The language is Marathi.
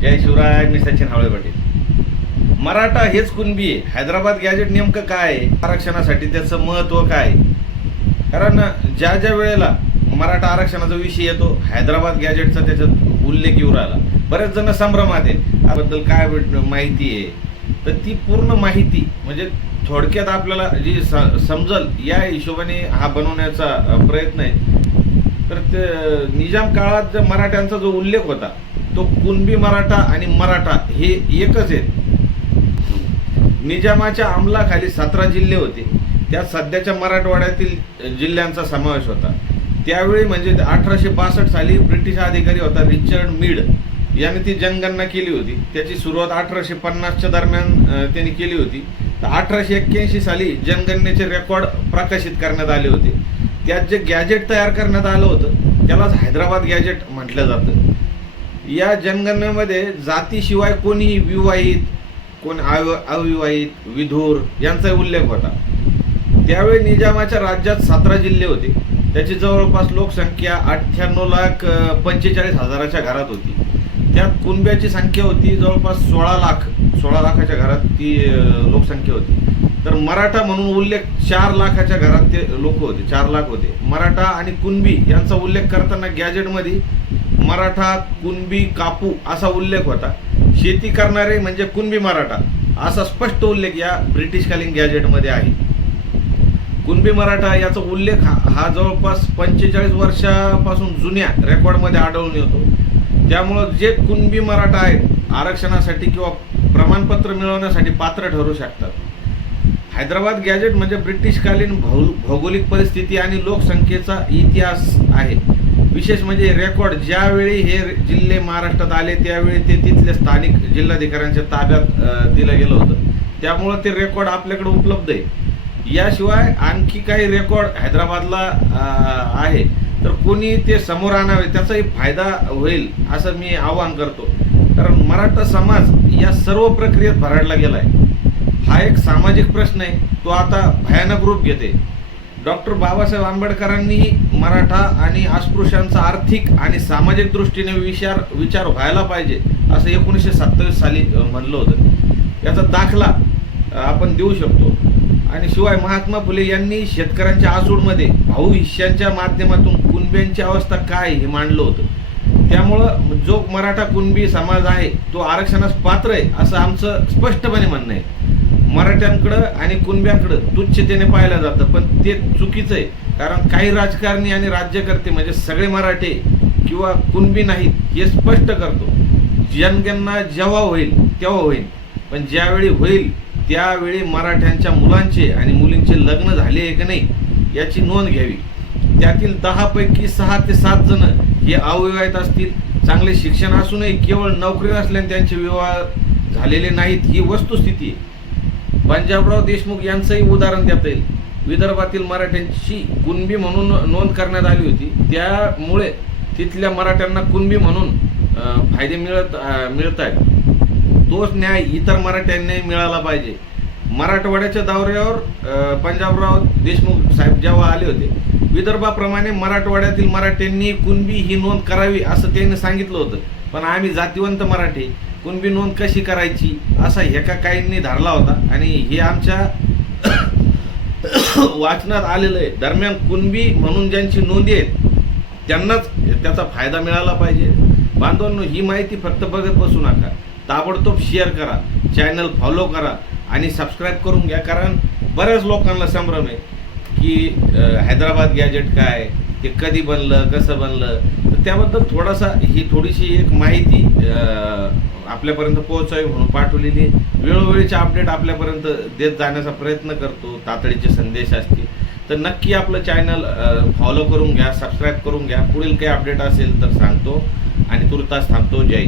जय शिवराय. मी सचिन हावळे पाटील. मराठा हेच कुणबी आहे. हैदराबाद गॅजेट नेमकं काय आहे, आरक्षणासाठी त्याचं महत्त्व काय? कारण ज्या ज्या वेळेला मराठा आरक्षणाचा विषय येतो, हैदराबाद गॅजेटचा त्याच्यात उल्लेख येऊ राहिला. बरेच जण संभ्रमात आहेत याबद्दल काय माहिती आहे. तर ती पूर्ण माहिती म्हणजे थोडक्यात आपल्याला जी समजल या हिशोबाने हा बनवण्याचा प्रयत्न आहे. तर ते निजाम काळात जो मराठ्यांचा जो उल्लेख होता तो कुणबी मराठा आणि मराठा हे एकच आहेत. निजामाच्या अंमलाखाली 17 जिल्हे होते. त्यात सध्याच्या मराठवाड्यातील जिल्ह्यांचा समावेश होता. त्यावेळी म्हणजे 1862 साली ब्रिटिश अधिकारी होता रिचर्ड मीड याने ती जनगणना केली होती. त्याची सुरुवात 1850च्या दरम्यान त्यांनी केली होती. तर 1881 साली जनगणनेचे रेकॉर्ड प्रकाशित करण्यात आले होते. त्यात जे गॅजेट तयार करण्यात आलं होतं त्यालाच हैदराबाद गॅजेट म्हटलं जातं. या जनगणनेमध्ये जातीशिवाय कोणीही विवाहित, कोण अविवाहित, विधूर यांचा उल्लेख होता. त्यावेळी निजामाच्या राज्यात 17 जिल्हे होते. त्याची जवळपास लोकसंख्या 98,45,000च्या घरात होती. त्यात कुणब्याची संख्या होती जवळपास 16 लाखाच्या घरात ती लोकसंख्या होती. तर मराठा म्हणून उल्लेख 4 लाखाच्या घरात ते लोक होते, 4 लाख होते. मराठा आणि कुणबी यांचा उल्लेख करताना गॅजेटमध्ये मराठा, कुणबी, कापू असा उल्लेख होता. शेती करणारे म्हणजे कुणबी मराठा असा स्पष्ट उल्लेख या ब्रिटिशकालीन गॅजेटमध्ये आहे. कुणबी मराठा याचा उल्लेख हा जवळपास 45 वर्षापासून जुन्या रेकॉर्डमध्ये आढळून येतो. त्यामुळं जे कुणबी मराठा आहेत आरक्षणासाठी किंवा प्रमाणपत्र मिळवण्यासाठी पात्र ठरू शकतात. हैदराबाद गॅजेट म्हणजे ब्रिटिशकालीन भौगोलिक परिस्थिती आणि लोकसंख्येचा इतिहास आहे. विशेष म्हणजे रेकॉर्ड ज्यावेळी हे जिल्हे महाराष्ट्रात आले त्यावेळी ते तिथल्या स्थानिक जिल्हाधिकाऱ्यांच्या ताब्यात दिलं गेलं होतं. त्यामुळं ते रेकॉर्ड आपल्याकडे उपलब्ध आहे. याशिवाय आणखी काही रेकॉर्ड हैदराबादला आहे. तर कोणी ते समोर आणावे त्याचाही फायदा होईल असं मी आवाहन करतो. कारण मराठा समाज या सर्व प्रक्रियेत भरडला गेला आहे. हा एक सामाजिक प्रश्न आहे. तो आता भयानक रूप घेते. डॉक्टर बाबासाहेब आंबेडकरांनीही मराठा आणि अस्पृश्यांचा आर्थिक आणि सामाजिक दृष्टीने विचार व्हायला पाहिजे असं 1927 साली म्हणलं होतं. याचा दाखला आपण देऊ शकतो. आणि शिवाय महात्मा फुले यांनी शेतकऱ्यांच्या आसूडमध्ये भाऊ हिश्यांच्या माध्यमातून कुणब्यांची अवस्था काय हे मांडलं होतं. त्यामुळं जो मराठा कुणबी समाज आहे तो आरक्षणास पात्र आहे असं आमचं स्पष्टपणे म्हणणं आहे. मराठ्यांकडं आणि कुणब्यांकडं तुच्छतेने पाहिलं जातं, पण ते चुकीचं आहे. कारण काही राजकारणी आणि राज्यकर्ते म्हणजे सगळे मराठे किंवा कुणबी नाहीत हे स्पष्ट करतो. जनगणना जेव्हा होईल तेव्हा होईल, पण ज्यावेळी होईल त्यावेळी मराठ्यांच्या मुलांचे आणि मुलींचे लग्न झाले आहे की नाही याची नोंद घ्यावी. त्यातील 10 पैकी 6 ते 7 जण हे अविवाहित असतील. चांगले शिक्षण असूनही केवळ नोकरी नसल्याने त्यांचे विवाह झालेले नाहीत ही वस्तुस्थिती आहे. पंजाबराव देशमुख यांचंही उदाहरण देता येईल. विदर्भातील मराठ्यांची कुणबी म्हणून नोंद करण्यात आली होती. त्यामुळे तिथल्या मराठ्यांना कुणबी म्हणून फायदे मिळत आहेत. तोच न्याय इतर मराठ्यांनाही मिळाला पाहिजे. मराठवाड्याच्या दौऱ्यावर पंजाबराव देशमुख साहेब जेव्हा आले होते, विदर्भाप्रमाणे मराठवाड्यातील मराठ्यांनी कुणबी ही नोंद करावी असं त्यांनी सांगितलं होतं. पण आम्ही जातीवंत मराठी कुणबी नोंद कशी करायची असा हेका काहींनी धरला होता आणि हे आमच्या वाचनात आलेलं आहे. दरम्यान कुणबी म्हणून ज्यांची नोंदी आहेत त्यांनाच त्याचा फायदा मिळाला पाहिजे. बांधवांनो, ही माहिती फक्त बघत बसू नका. ताबडतोब शेअर करा, चॅनल फॉलो करा आणि सबस्क्राईब करून घ्या. कारण बऱ्याच लोकांना संभ्रम आहे की हैदराबाद गॅजेट काय, ते कधी बनलं, कसं बनलं. तर त्याबद्दल थोडीशी एक माहिती आपल्यापर्यंत पोहोचावी म्हणून पाठवलेली. वेळोवेळीचे अपडेट आपल्यापर्यंत देत जाण्याचा प्रयत्न करतो. तातडीचे संदेश असतील तर नक्की आपलं चॅनल फॉलो करून घ्या, सबस्क्राईब करून घ्या. पुढील काही अपडेट असेल तर सांगतो आणि तुर्तास थांबतो. जय